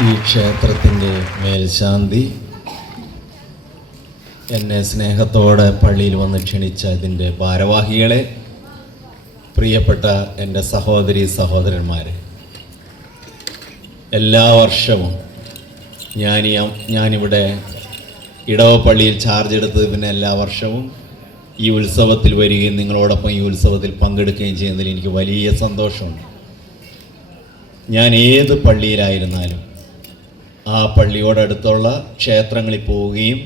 ഈ ക്ഷേത്രത്തിൻ്റെ മേൽശാന്തി, എന്നെ സ്നേഹത്തോടെ പള്ളിയിൽ വന്ന് ക്ഷണിച്ച ഇതിൻ്റെ ഭാരവാഹികളെ, പ്രിയപ്പെട്ട എൻ്റെ സഹോദരി സഹോദരന്മാരെ, എല്ലാ വർഷവും ഞാനിവിടെ ഇടവപ്പള്ളിയിൽ ചാർജ് എടുത്തത് പിന്നെ എല്ലാ വർഷവും ഈ ഉത്സവത്തിൽ വരികയും നിങ്ങളോടൊപ്പം ഈ ഉത്സവത്തിൽ പങ്കെടുക്കുകയും ചെയ്യുന്നതിൽ എനിക്ക് വലിയ സന്തോഷമുണ്ട്. ഞാൻ ഏത് പള്ളിയിലായിരുന്നാലും ആ പള്ളിയോടടുത്തുള്ള ക്ഷേത്രങ്ങളിൽ പോവുകയും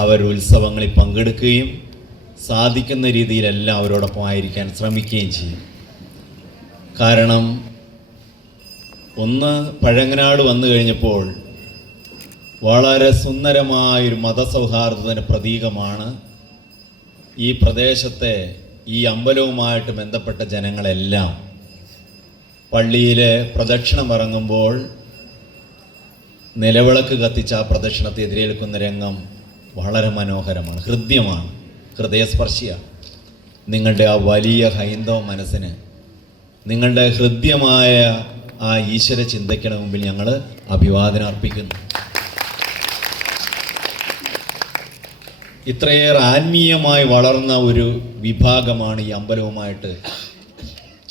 അവർ ഉത്സവങ്ങളിൽ പങ്കെടുക്കുകയും സാധിക്കുന്ന രീതിയിലെല്ലാം അവരോടൊപ്പം ആയിരിക്കാൻ ശ്രമിക്കുകയും ചെയ്യും. കാരണം ഒന്ന്, പഴങ്ങനാട് വന്നു കഴിഞ്ഞപ്പോൾ വളരെ സുന്ദരമായൊരു മതസൗഹാർദ്ദത്തിൻ്റെ പ്രതീകമാണ് ഈ പ്രദേശത്തെ ഈ അമ്പലവുമായിട്ട് ബന്ധപ്പെട്ട ജനങ്ങളെല്ലാം പള്ളിയിലെ പ്രദക്ഷിണം ഇറങ്ങുമ്പോൾ നിലവിളക്ക് കത്തിച്ച ആ പ്രദക്ഷിണത്തെ എതിരേൽക്കുന്ന രംഗം വളരെ മനോഹരമാണ്, ഹൃദ്യമാണ്, ഹൃദയസ്പർശിയാണ്. നിങ്ങളുടെ ആ വലിയ ഹൈന്ദവ മനസ്സിന്, നിങ്ങളുടെ ഹൃദ്യമായ ആ ഈശ്വര ചിന്തയ്ക്ക് മുമ്പിൽ ഞങ്ങൾ അഭിവാദനം അർപ്പിക്കുന്നു. ഇത്രയേറെ ആത്മീയമായി വളർന്ന ഒരു വിഭാഗമാണ് ഈ അമ്പലവുമായിട്ട്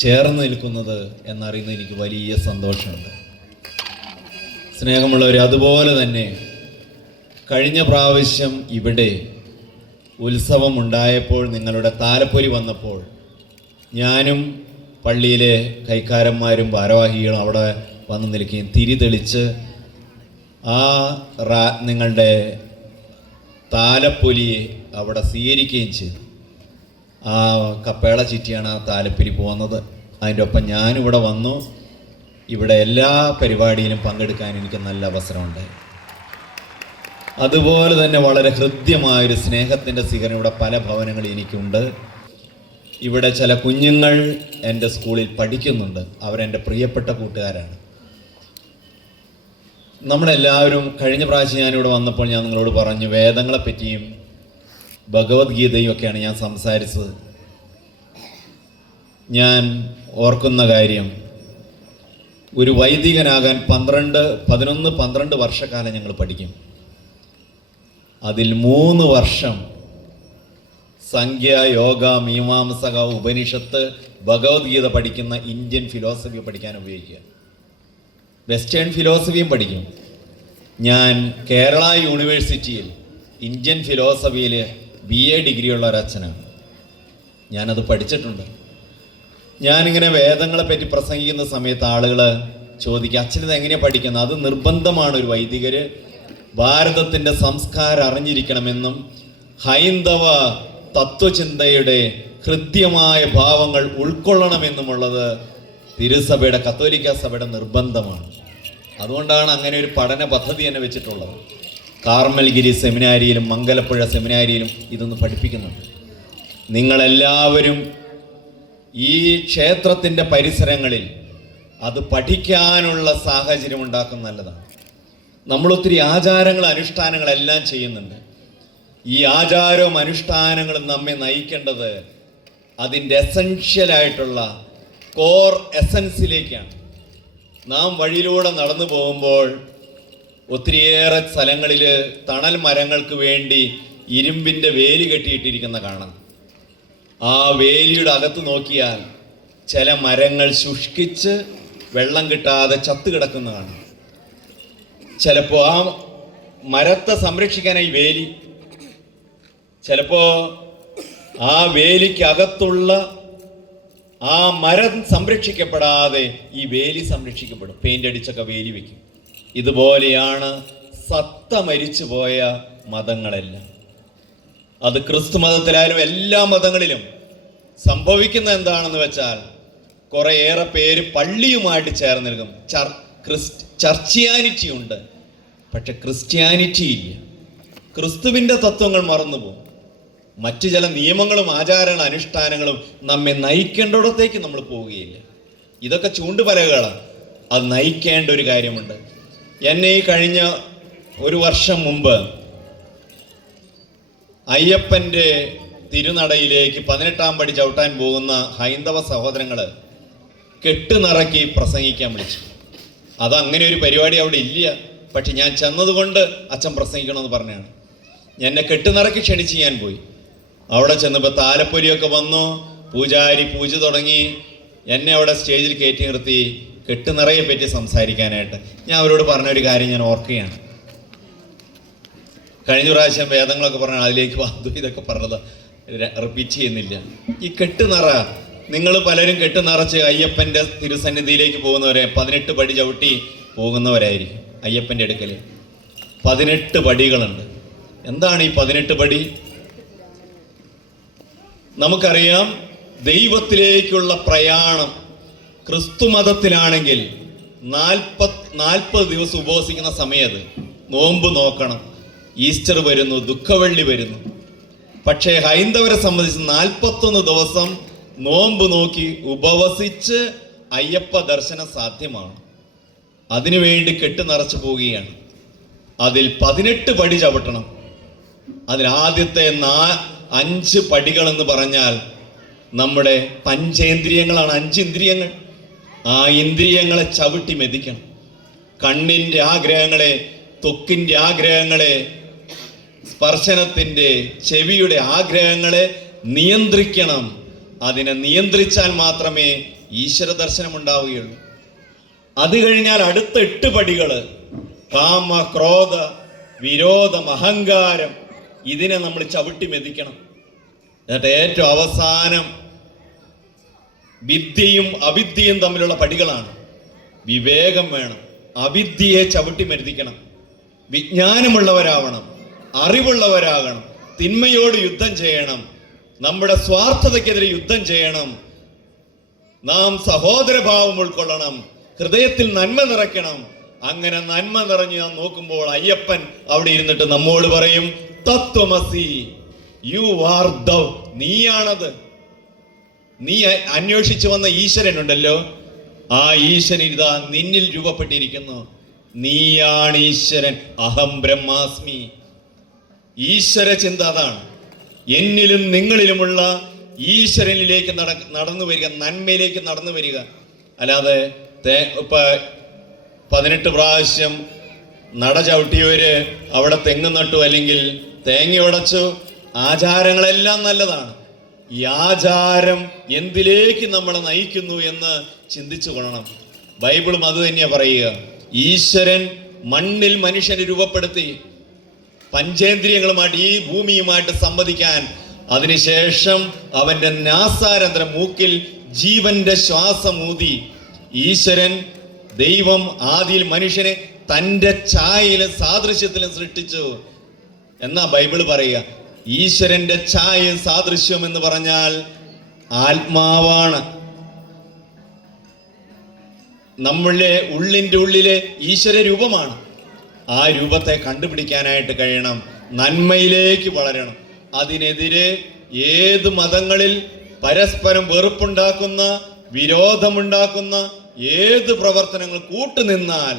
ചേർന്ന് നിൽക്കുന്നത് എന്നറിയുന്നത് എനിക്ക് വലിയ സന്തോഷമുണ്ട്. സ്നേഹമുള്ളവർ, അതുപോലെ തന്നെ കഴിഞ്ഞ പ്രാവശ്യം ഇവിടെ ഉത്സവം ഉണ്ടായപ്പോൾ, നിങ്ങളുടെ താലപ്പൊലി വന്നപ്പോൾ, ഞാനും പള്ളിയിലെ കൈക്കാരന്മാരും ഭാരവാഹികളും അവിടെ വന്ന് നിൽക്കുകയും തിരി തെളിച്ച് നിങ്ങളുടെ താലപ്പൊലിയെ അവിടെ സ്വീകരിക്കുകയും ചെയ്തു. ആ കപ്പേള ചുറ്റിയാണ് ആ താലപ്പൊലി പോകുന്നത്. അതിൻ്റെ ഒപ്പം ഞാനിവിടെ വന്നു. ഇവിടെ എല്ലാ പരിപാടിയിലും പങ്കെടുക്കാൻ എനിക്ക് നല്ല അവസരമുണ്ടായി. അതുപോലെ തന്നെ വളരെ ഹൃദ്യമായൊരു സ്നേഹത്തിൻ്റെ സ്വീകരണം ഇവിടെ പല ഭവനങ്ങളിൽ എനിക്കുണ്ട്. ഇവിടെ ചില കുഞ്ഞുങ്ങൾ എൻ്റെ സ്കൂളിൽ പഠിക്കുന്നുണ്ട്. അവരെൻ്റെ പ്രിയപ്പെട്ട കൂട്ടുകാരാണ്. നമ്മളെല്ലാവരും കഴിഞ്ഞ പ്രാവശ്യം ഞാനിവിടെ വന്നപ്പോൾ ഞാൻ നിങ്ങളോട് പറഞ്ഞു, വേദങ്ങളെപ്പറ്റിയും ഭഗവത്ഗീതയും ഒക്കെയാണ് ഞാൻ സംസാരിച്ചത്. ഞാൻ ഓർക്കുന്ന കാര്യം, ഒരു വൈദികനാകാൻ 11-12 വർഷക്കാലം ഞങ്ങൾ പഠിക്കും. അതിൽ 3 വർഷം സംഖ്യ, യോഗ, മീമാംസക, ഉപനിഷത്ത്, ഭഗവത്ഗീത പഠിക്കുന്ന ഇന്ത്യൻ ഫിലോസഫി പഠിക്കാൻ ഉപയോഗിക്കുക. വെസ്റ്റേൺ ഫിലോസഫിയും പഠിക്കും. ഞാൻ കേരള യൂണിവേഴ്സിറ്റിയിൽ ഇന്ത്യൻ ഫിലോസഫിയിൽ BA ഡിഗ്രിയുള്ള ഒരച്ഛനാണ്. ഞാനത് പഠിച്ചിട്ടുണ്ട്. ഞാനിങ്ങനെ വേദങ്ങളെപ്പറ്റി പ്രസംഗിക്കുന്ന സമയത്ത് ആളുകൾ ചോദിക്കുക, അച്ഛനത് എങ്ങനെയാണ് പഠിക്കുന്നത്? അത് നിർബന്ധമാണ്. ഒരു വൈദികർ ഭാരതത്തിൻ്റെ സംസ്കാരം അറിഞ്ഞിരിക്കണമെന്നും ഹൈന്ദവ തത്വചിന്തയുടെ ഹൃദ്യമായ ഭാവങ്ങൾ ഉൾക്കൊള്ളണമെന്നുമുള്ളത് തിരുസഭയുടെ, കത്തോലിക്ക സഭയുടെ നിർബന്ധമാണ്. അതുകൊണ്ടാണ് അങ്ങനെ ഒരു പഠന പദ്ധതി തന്നെ വെച്ചിട്ടുള്ളത്. കാർമൽഗിരി സെമിനാരിയിലും മംഗലപ്പുഴ സെമിനാരിയിലും ഇതൊന്ന് പഠിപ്പിക്കുന്നുണ്ട്. നിങ്ങളെല്ലാവരും ഈ ക്ഷേത്രത്തിൻ്റെ പരിസരങ്ങളിൽ അത് പഠിക്കാനുള്ള സാഹചര്യം ഉണ്ടാക്കുന്ന നല്ലതാണ്. നമ്മളൊത്തിരി ആചാരങ്ങൾ, അനുഷ്ഠാനങ്ങളെല്ലാം ചെയ്യുന്നുണ്ട്. ഈ ആചാരവും അനുഷ്ഠാനങ്ങളും നമ്മെ നയിക്കേണ്ടത് അതിൻ്റെ എസൻഷ്യലായിട്ടുള്ള കോർ എസൻസിലേക്കാണ്. നാം വഴിയിലൂടെ നടന്നു പോകുമ്പോൾ ഒത്തിരിയേറെ സ്ഥലങ്ങളിൽ തണൽ മരങ്ങൾക്ക് വേണ്ടി ഇരുമ്പിൻ്റെ വേലി കെട്ടിയിട്ടിരിക്കുന്ന കാണാം. ആ വേലിയുടെ അകത്ത് നോക്കിയാൽ ചില മരങ്ങൾ ശുഷ്കിച്ച് വെള്ളം കിട്ടാതെ ചത്തു കിടക്കുന്ന കാണാം. ചിലപ്പോൾ ആ മരത്തെ സംരക്ഷിക്കാനായി വേലി, ചിലപ്പോൾ ആ വേലിക്കകത്തുള്ള ആ മരം സംരക്ഷിക്കപ്പെടാതെ ഈ വേലി സംരക്ഷിക്കപ്പെടും. പെയിന്റ് അടിച്ചൊക്കെ വേലി വയ്ക്കും. ഇതുപോലെയാണ് സത്ത മരിച്ചു പോയ മതങ്ങളെല്ലാം. അത് ക്രിസ്തു മതത്തിലായാലും എല്ലാ മതങ്ങളിലും സംഭവിക്കുന്ന എന്താണെന്ന് വെച്ചാൽ, കുറേയേറെ പേര് പള്ളിയുമായിട്ട് ചേർന്ന് നിൽക്കും. ചർച്ചിയാനിറ്റി ഉണ്ട്, പക്ഷെ ക്രിസ്ത്യാനിറ്റി ഇല്ല. ക്രിസ്തുവിൻ്റെ തത്വങ്ങൾ മറന്നുപോകും. മറ്റു ചില നിയമങ്ങളും ആചാരങ്ങളും അനുഷ്ഠാനങ്ങളും നമ്മെ നയിക്കേണ്ടിടത്തേക്ക് നമ്മൾ പോവുകയില്ല. ഇതൊക്കെ ചൂണ്ടുപലകളാണ്. അത് നയിക്കേണ്ട ഒരു കാര്യമുണ്ട്. എന്നെ ഈ കഴിഞ്ഞ 1 വർഷം മുമ്പ് അയ്യപ്പൻ്റെ തിരുനടയിലേക്ക് 18-ാം പടി ചവിട്ടാൻ പോകുന്ന ഹൈന്ദവ സഹോദരങ്ങൾ കെട്ടുനിറക്കി പ്രസംഗിക്കാൻ വിളിച്ചു. അതങ്ങനെ ഒരു പരിപാടി അവിടെ ഇല്ല. പക്ഷെ ഞാൻ ചെന്നതുകൊണ്ട് അച്ഛൻ പ്രസംഗിക്കണമെന്ന് പറഞ്ഞാണ്. എന്നെ കെട്ടുനിറക്കി ക്ഷണിച്ച് ഞാൻ പോയി. അവിടെ ചെന്നപ്പോൾ താലപ്പൊലിയൊക്കെ വന്നു, പൂജാരി പൂജ തുടങ്ങി. എന്നെ അവിടെ സ്റ്റേജിൽ കയറ്റി നിർത്തി കെട്ടുനിറയെ പറ്റി സംസാരിക്കാനായിട്ട്. ഞാൻ അവരോട് പറഞ്ഞൊരു കാര്യം ഞാൻ ഓർക്കുകയാണ്. കഴിഞ്ഞ പ്രാവശ്യം വേദങ്ങളൊക്കെ പറഞ്ഞ അതിലേക്ക് വന്നു, ഇതൊക്കെ പറഞ്ഞത് റിപ്പീറ്റ് ചെയ്യുന്നില്ല. ഈ കെട്ടുനിറ, നിങ്ങൾ പലരും കെട്ടുനിറച്ച് അയ്യപ്പൻ്റെ തിരുസന്നിധിയിലേക്ക് പോകുന്നവരെ 18 പടി ചവിട്ടി പോകുന്നവരായിരിക്കും. അയ്യപ്പൻ്റെ അടുക്കൽ 18 പടികളുണ്ട്. എന്താണ് ഈ 18 പടി? നമുക്കറിയാം, ദൈവത്തിലേക്കുള്ള പ്രയാണം ക്രിസ്തു മതത്തിലാണെങ്കിൽ 40 ദിവസം ഉപവസിക്കുന്ന സമയത്ത് നോമ്പ് നോക്കണം. ഈസ്റ്റർ വരുന്നു, ദുഃഖവെള്ളി വരുന്നു. പക്ഷേ ഹൈന്ദവരെ സംബന്ധിച്ച് 41 ദിവസം നോമ്പ് നോക്കി ഉപവസിച്ച് അയ്യപ്പ ദർശനം സാധ്യമാണ്. അതിനുവേണ്ടി കെട്ടുനിറച്ചു പോവുകയാണ്. അതിൽ 18 പടി ചവിട്ടണം. അതിൽ ആദ്യത്തെ 5 പടികളെന്ന് പറഞ്ഞാൽ നമ്മുടെ പഞ്ചേന്ദ്രിയങ്ങളാണ്. 5 ഇന്ദ്രിയങ്ങൾ. ആ ഇന്ദ്രിയങ്ങളെ ചവിട്ടി മെതിക്കണം. കണ്ണിൻ്റെ ആഗ്രഹങ്ങളെ, ത്വക്കിൻ്റെ ആഗ്രഹങ്ങളെ, സ്പർശനത്തിൻ്റെ, ചെവിയുടെ ആഗ്രഹങ്ങളെ നിയന്ത്രിക്കണം. അതിനെ നിയന്ത്രിച്ചാൽ മാത്രമേ ഈശ്വര ദർശനം ഉണ്ടാവുകയുള്ളൂ. അത് കഴിഞ്ഞാൽ അടുത്ത 8 പടികൾ കാമ, ക്രോധ, വിരോധം, അഹങ്കാരം, ഇതിനെ നമ്മൾ ചവിട്ടി മെതിക്കണം. എന്നിട്ട് ഏറ്റവും അവസാനം വിദ്യയും അവിദ്യയും തമ്മിലുള്ള പടികളാണ്. വിവേകം വേണം. അവിദ്യയെ ചവിട്ടി മെതിക്കണം. വിജ്ഞാനമുള്ളവരാവണം, അറിവുള്ളവരാകണം, തിന്മയോട് യുദ്ധം ചെയ്യണം, നമ്മുടെ സ്വാർത്ഥതയ്ക്കെതിരെ യുദ്ധം ചെയ്യണം, നാം സഹോദരഭാവം ഉൾക്കൊള്ളണം, ഹൃദയത്തിൽ നന്മ നിറയ്ക്കണം. അങ്ങനെ നന്മ നിറഞ്ഞ് നാം നോക്കുമ്പോൾ അയ്യപ്പൻ അവിടെ ഇരുന്നിട്ട് നമ്മോട് പറയും, തത്വമസി, യു ആർ ദൗ, നീയാണത്. നീ അന്വേഷിച്ചു വന്ന ഈശ്വരനുണ്ടല്ലോ, ആ ഈശ്വരൻ ഇതാ നിന്നിൽ രൂപപ്പെട്ടിരിക്കുന്നു. നീയാണ് ഈശ്വരൻ. അഹം ബ്രഹ്മാസ്മി. ഈശ്വര ചിന്ത അതാണ്. എന്നിലും നിങ്ങളിലുമുള്ള ഈശ്വരനിലേക്ക് നടന്നു വരിക, നന്മയിലേക്ക് നടന്നു വരിക. അല്ലാതെ ഇപ്പൊ 18 പ്രാവശ്യം നട ചവിട്ടിയവര് അവിടെ തെങ്ങ് നട്ടു, അല്ലെങ്കിൽ തേങ്ങ ഉടച്ചു. ആചാരങ്ങളെല്ലാം നല്ലതാണ്. ഈ ആചാരം എന്തിലേക്ക് നമ്മളെ നയിക്കുന്നു എന്ന് ചിന്തിച്ചു കൊള്ളണം. ബൈബിളും അത് തന്നെയാ പറയുക. ഈശ്വരൻ മണ്ണിൽ മനുഷ്യനെ രൂപപ്പെടുത്തി പഞ്ചേന്ദ്രിയങ്ങളുമായിട്ട് ഈ ഭൂമിയുമായിട്ട് സംവദിക്കാൻ. അതിനുശേഷം അവന്റെ നാസാരന്തരം മൂക്കിൽ ജീവന്റെ ശ്വാസമൂതി. ഈശ്വരൻ, ദൈവം ആദിയിൽ മനുഷ്യനെ തൻ്റെ ഛായയിലും സാദൃശ്യത്തിലും സൃഷ്ടിച്ചു എന്നാ ബൈബിൾ പറയുക. ഈശ്വരന്റെ ഛായയും സാദൃശ്യം എന്ന് പറഞ്ഞാൽ ആത്മാവാണ്. നമ്മളുടെ ഉള്ളിൻ്റെ ഉള്ളിലെ ഈശ്വര രൂപമാണ്. ആ രൂപത്തെ കണ്ടുപിടിക്കാനായിട്ട് കഴിയണം. നന്മയിലേക്ക് വളരണം. അതിനെതിരെ ഏത് മതങ്ങളിൽ പരസ്പരം വെറുപ്പുണ്ടാക്കുന്ന, വിരോധമുണ്ടാക്കുന്ന ഏത് പ്രവർത്തനങ്ങൾ കൂട്ടുനിന്നാൽ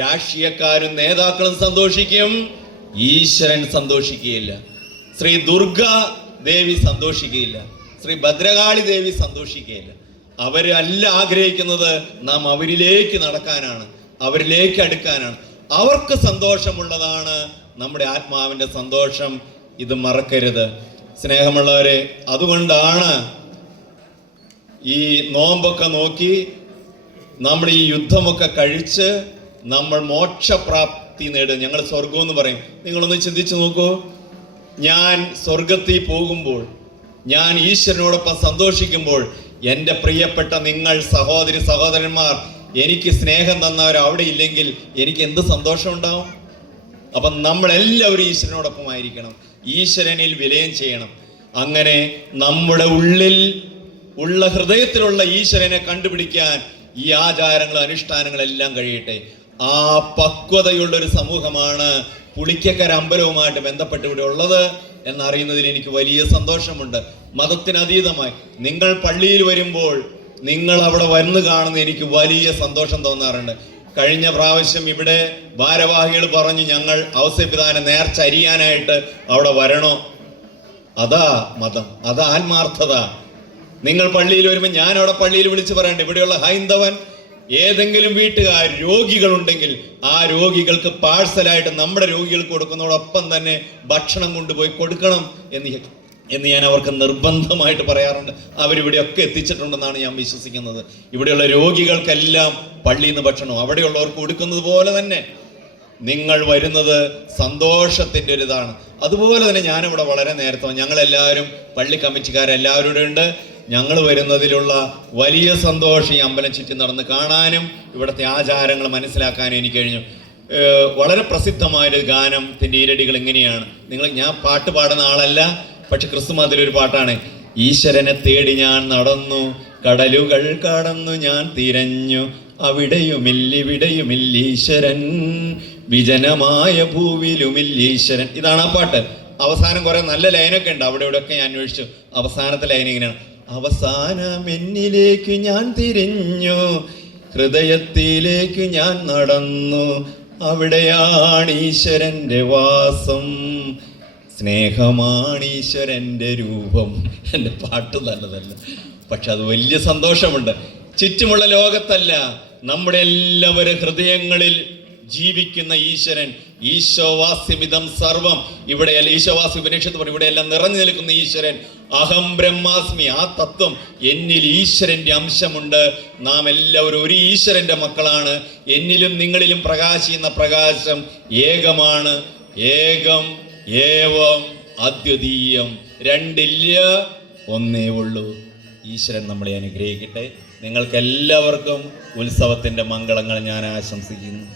രാഷ്ട്രീയക്കാരും നേതാക്കളും സന്തോഷിക്കും, ഈശ്വരൻ സന്തോഷിക്കുകയില്ല. ശ്രീ ദുർഗ ദേവി സന്തോഷിക്കുകയില്ല, ശ്രീ ഭദ്രകാളി ദേവി സന്തോഷിക്കുകയില്ല. അവരല്ല ആഗ്രഹിക്കുന്നത് നാം അവരിലേക്ക് നടക്കാനാണ്, അവരിലേക്ക് അടുക്കാനാണ്. അവർക്ക് സന്തോഷമുള്ളതാണ് നമ്മുടെ ആത്മാവിൻ്റെ സന്തോഷം. ഇത് മറക്കരുത് സ്നേഹമുള്ളവരെ. അതുകൊണ്ടാണ് ഈ നോമ്പൊക്കെ നോക്കി നമ്മൾ ഈ യുദ്ധമൊക്കെ കഴിച്ച് നമ്മൾ മോക്ഷപ്രാപ്തി നേടുക. ഞങ്ങൾ സ്വർഗം എന്ന് പറയും. നിങ്ങളൊന്ന് ചിന്തിച്ചു നോക്കൂ. ഞാൻ സ്വർഗത്തിൽ പോകുമ്പോൾ, ഞാൻ ഈശ്വരനോടൊപ്പം സന്തോഷിക്കുമ്പോൾ, എൻ്റെ പ്രിയപ്പെട്ട നിങ്ങൾ സഹോദരി സഹോദരന്മാർ, എനിക്ക് സ്നേഹം തന്നവർ അവിടെ ഇല്ലെങ്കിൽ എനിക്ക് എന്ത് സന്തോഷം ഉണ്ടാവും? അപ്പം നമ്മളെല്ലാവരും ഈശ്വരനോടൊപ്പം ആയിരിക്കണം, ഈശ്വരനിൽ വിലയം ചെയ്യണം. അങ്ങനെ നമ്മുടെ ഉള്ളിൽ ഉള്ള ഹൃദയത്തിലുള്ള ഈശ്വരനെ കണ്ടുപിടിക്കാൻ ഈ ആചാരങ്ങളും അനുഷ്ഠാനങ്ങളെല്ലാം കഴിയട്ടെ. ആ പക്വതയുള്ളൊരു സമൂഹമാണ് പുളിക്കക്കര അമ്പലവുമായിട്ട് ബന്ധപ്പെട്ട് ഇവിടെ ഉള്ളത് എന്നറിയുന്നതിൽ എനിക്ക് വലിയ സന്തോഷമുണ്ട്. മതത്തിനതീതമായി നിങ്ങൾ പള്ളിയിൽ വരുമ്പോൾ നിങ്ങൾ അവിടെ വന്ന് കാണുന്ന എനിക്ക് വലിയ സന്തോഷം തോന്നാറുണ്ട്. കഴിഞ്ഞ പ്രാവശ്യം ഇവിടെ ഭാരവാഹികൾ പറഞ്ഞു ഞങ്ങൾ ഔസേപിതാവിനെ നേർച്ചരിയാനായിട്ട് അവിടെ വരണോ. അതാ മതം, അതാ ആത്മാർത്ഥത. നിങ്ങൾ പള്ളിയിൽ വരുമ്പോൾ ഞാൻ അവിടെ പള്ളിയിൽ വിളിച്ച് പറയണ്ട, ഇവിടെയുള്ള ഹൈന്ദവൻ ഏതെങ്കിലും വീട്ടുകാർ രോഗികളുണ്ടെങ്കിൽ ആ രോഗികൾക്ക് പാഴ്സലായിട്ട് നമ്മുടെ രോഗികൾക്ക് കൊടുക്കുന്നതോടൊപ്പം തന്നെ ഭക്ഷണം കൊണ്ടുപോയി കൊടുക്കണം എന്ന് ഞാൻ അവർക്ക് നിർബന്ധമായിട്ട് പറയാറുണ്ട്. അവരിവിടെയൊക്കെ എത്തിച്ചിട്ടുണ്ടെന്നാണ് ഞാൻ വിശ്വസിക്കുന്നത്. ഇവിടെയുള്ള രോഗികൾക്കെല്ലാം പള്ളിയിൽ നിന്ന് ഭക്ഷണം അവിടെയുള്ളവർക്ക് കൊടുക്കുന്നത് പോലെ തന്നെ നിങ്ങൾ വരുന്നത് സന്തോഷത്തിൻ്റെ ഒരു ഇതാണ്. അതുപോലെ തന്നെ ഞാനിവിടെ വളരെ നേരത്തെ ഞങ്ങളെല്ലാവരും പള്ളി കമ്മിറ്റിക്കാരെല്ലാവരും ഉണ്ട്. ഞങ്ങൾ വരുന്നതിലുള്ള വലിയ സന്തോഷം ഈ അമ്പലം ചുറ്റി നടന്ന് കാണാനും ഇവിടുത്തെ ആചാരങ്ങൾ മനസ്സിലാക്കാനും എനിക്ക് കഴിഞ്ഞു. വളരെ പ്രസിദ്ധമായൊരു ഗാനത്തിൻ്റെ ഈരടികൾ ഇങ്ങനെയാണ്. ഞാൻ പാട്ട് പാടുന്ന ആളല്ല, പക്ഷെ ക്രിസ്തുമതത്തിലൊരു പാട്ടാണ്. ഈശ്വരനെ തേടി ഞാൻ നടന്നു, കടലുകൾ കടന്നു ഞാൻ തിരഞ്ഞു, അവിടെയുമില്ലിവിടെയുമില്ലീശ്വരൻ, വിജനമായ ഭൂവിലുമില്ലീശ്വരൻ. ഇതാണ് ആ പാട്ട്. അവസാനം കുറെ നല്ല ലൈനൊക്കെ ഉണ്ട്, അവിടെ ഇവിടെയൊക്കെ ഞാൻ അന്വേഷിച്ചു. അവസാനത്തെ ലൈൻ ഇങ്ങനെയാണ്: അവസാനം എന്നിലേക്ക് ഞാൻ തിരിഞ്ഞു, ഹൃദയത്തിലേക്ക് ഞാൻ നടന്നു, അവിടെയാണ് ഈശ്വരൻ്റെ വാസം, സ്നേഹമാണ് ഈശ്വരൻ്റെ രൂപം. എൻ്റെ പാട്ട് നല്ലതല്ല, പക്ഷെ അത് വലിയ സന്തോഷമുണ്ട്. ചുറ്റുമുള്ള ലോകത്തല്ല, നമ്മുടെ എല്ലാവരും ഹൃദയങ്ങളിൽ ജീവിക്കുന്ന ഈശ്വരൻ, ഈശോവാസ്യമിതം സർവം, ഇവിടെയല്ല ഈശോവാസ്യ ഉപനിഷത്ത് പറയും, ഇവിടെയെല്ലാം നിറഞ്ഞു നിൽക്കുന്ന ഈശ്വരൻ. അഹം ബ്രഹ്മാസ്മി, ആ തത്വം എന്നിൽ ഈശ്വരൻ്റെ അംശമുണ്ട്. നാം എല്ലാവരും ഒരു ഈശ്വരൻ്റെ മക്കളാണ്. എന്നിലും നിങ്ങളിലും പ്രകാശിക്കുന്ന പ്രകാശം ഏകമാണ്. ഏകം ഏവം അദ്വിതീയം, രണ്ടില്ല, ഒന്നേ ഉള്ളൂ. ഈശ്വരൻ നമ്മളെ അനുഗ്രഹിക്കട്ടെ. നിങ്ങൾക്ക് എല്ലാവർക്കും ഉത്സവത്തിൻ്റെ മംഗളങ്ങൾ ഞാൻ ആശംസിക്കുന്നു.